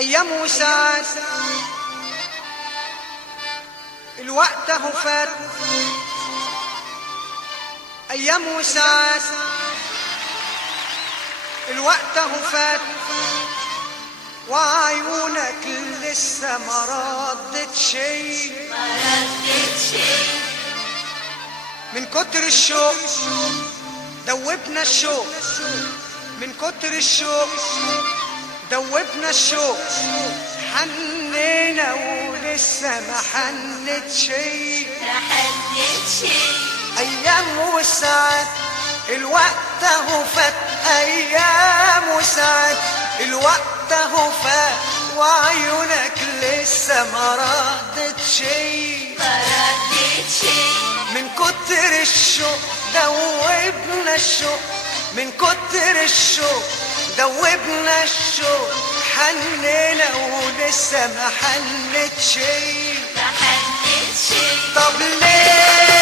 أيام وساعات الوقت اهو فات، أيام وساعات الوقت اهو فات، وعيونك لسه ما ردت شي، من كتر الشوق دوبنا الشوق، من كتر الشوق دوبنا الشوق، حنينا ولسه ما حنت شي، أيام وساعات الوقت اهو فات، أيام وساعات الوقت اهو فات، وعيونك لسه ما ردت شي، من كتر الشوق دوبنا الشوق، من كتر الشوق دوبنا الشوق، حنينا ولسه ما حنت شي، طب ليه